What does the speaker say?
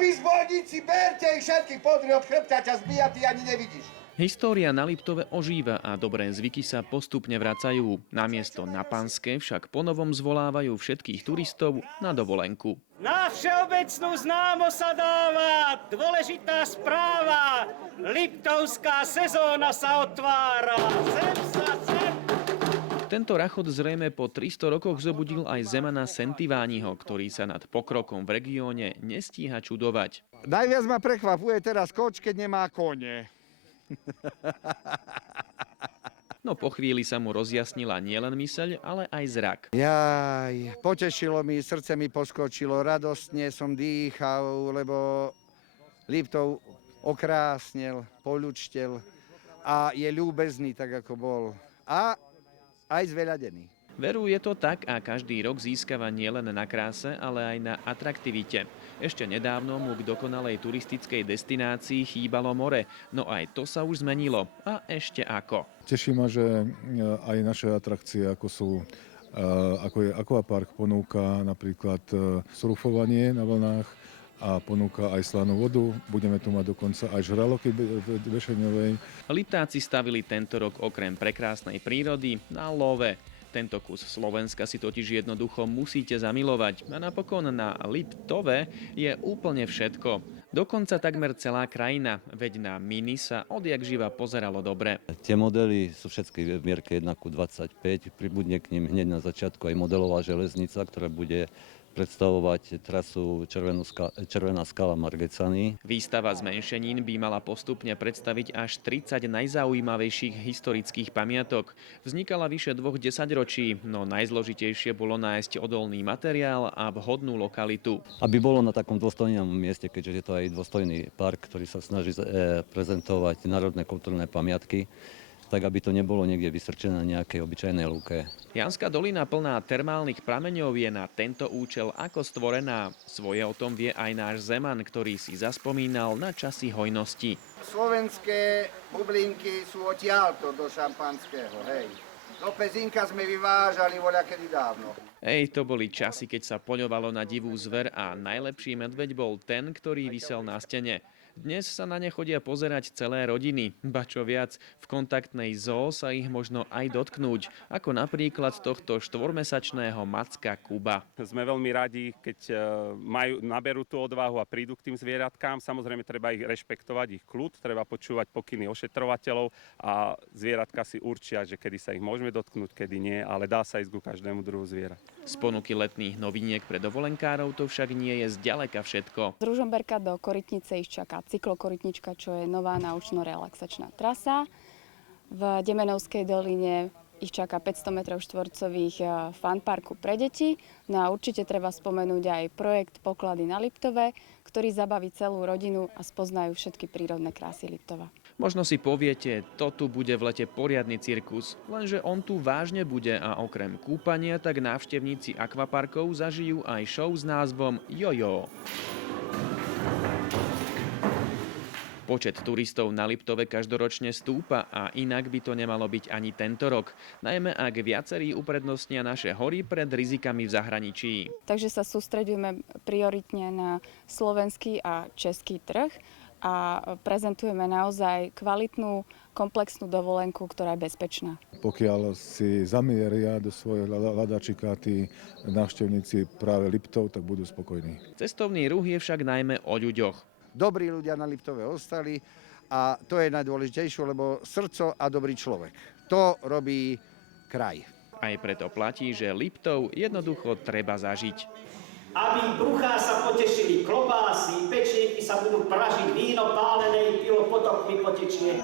Chlapi, zbojníci, berte ich všetkých, podri od chrbta, ťa zbíja, ty ani nevidíš. História na Liptove ožíva a dobré zvyky sa postupne vracajú. Namiesto na Panské však ponovom zvolávajú všetkých turistov na dovolenku. Na všeobecnú známosť sa dáva dôležitá správa. Liptovská sezóna sa otvára. Sem. Tento rachot zrejme po 300 rokoch zobudil aj Zemana Sentiványho, ktorý sa nad pokrokom v regióne nestíha čudovať. Najviac ma prekvapuje teraz koč, keď nemá kone. No po chvíli sa mu rozjasnila nielen myseľ, ale aj zrak. Jaj, potešilo mi, srdce mi poskočilo, radostne som dýchal, lebo Liptov okrásnel, poľučtel a je ľúbezný, tak ako bol. A aj zveľadený. Veru je to tak a každý rok získava nielen na kráse, ale aj na atraktivite. Ešte nedávno mu k dokonalej turistickej destinácii chýbalo more, no aj to sa už zmenilo. A ešte ako. Teší ma, že aj naše atrakcie, ako je Aquapark, ponúka napríklad surfovanie na vlnách a ponúka aj slanú vodu. Budeme tu mať dokonca aj žraloky Bešeňovej. Liptáci stavili tento rok okrem prekrásnej prírody na love. Tento kus Slovenska si totiž jednoducho musíte zamilovať. A napokon na Liptove je úplne všetko. Dokonca takmer celá krajina, veď na Mini sa odjakživa pozeralo dobre. Tie modely sú všetky v mierke 1:25. Pribudne k nim hneď na začiatku aj modelová železnica, ktorá bude predstavovať trasu Červená skala Margecany. Výstava zmenšenín by mala postupne predstaviť až 30 najzaujímavejších historických pamiatok. Vznikala vyše 2 desaťročí, no najzložitejšie bolo nájsť odolný materiál a vhodnú lokalitu. Aby bolo na takom dôstojnom mieste, keďže je to aj dôstojný park, ktorý sa snaží prezentovať národné kultúrne pamiatky, tak aby to nebolo niekde vystrčené na nejakej obyčajnej lúke. Janská dolina plná termálnych prameňov je na tento účel ako stvorená. Svoje o tom vie aj náš Zeman, ktorý si zaspomínal na časy hojnosti. Slovenské bublinky sú odtiaľto do Šampanského, hej. Do Pezinka sme vyvážali voľakedy dávno. To boli časy, keď sa poľovalo na divú zver a najlepší medveď bol ten, ktorý visel na stene. Dnes sa na ne chodia pozerať celé rodiny, ba čo viac, v kontaktnej zoo sa ich možno aj dotknúť, ako napríklad tohto 4-mesačného macka Kuba. Sme veľmi radi, keď naberú tú odvahu a prídu k tým zvieratkám. Samozrejme, treba ich rešpektovať, ich kľud, treba počúvať pokyny ošetrovateľov a zvieratka si určia, že kedy sa ich môžeme dotknúť, kedy nie, ale dá sa ísť ku každému druhu zviera. Z ponuky letných noviniek pre dovolenkárov to však nie je zďaleka všetko. Z Ružomberka do Korytnice ich čaká cyklokorytnička, čo je nová naučno-relaxačná trasa. V Demenovskej doline ich čaká 500 m2 funparku pre deti. No a určite treba spomenúť aj projekt Poklady na Liptove, ktorý zabaví celú rodinu a spoznajú všetky prírodné krásy Liptova. Možno si poviete, to tu bude v lete poriadny cirkus, lenže on tu vážne bude a okrem kúpania, tak návštevníci akvaparkov zažijú aj show s názvom Jojo. Počet turistov na Liptove každoročne stúpa a inak by to nemalo byť ani tento rok. Najmä ak viacerí uprednostnia naše hory pred rizikami v zahraničí. Takže sa sústreďujeme prioritne na slovenský a český trh a prezentujeme naozaj kvalitnú, komplexnú dovolenku, ktorá je bezpečná. Pokiaľ si zamieria do svojho hľadačika tí návštevníci práve Liptov, tak budú spokojní. Cestovný ruch je však najmä o ľuďoch. Dobrí ľudia na Liptove ostali a to je najdôležitejšie, lebo srdco a dobrý človek. To robí kraj. Aj preto platí, že Liptov jednoducho treba zažiť. Aby bruchá sa potešili klobásy, pečníky sa budú pražiť, víno pálené, pivo potokmi potečie.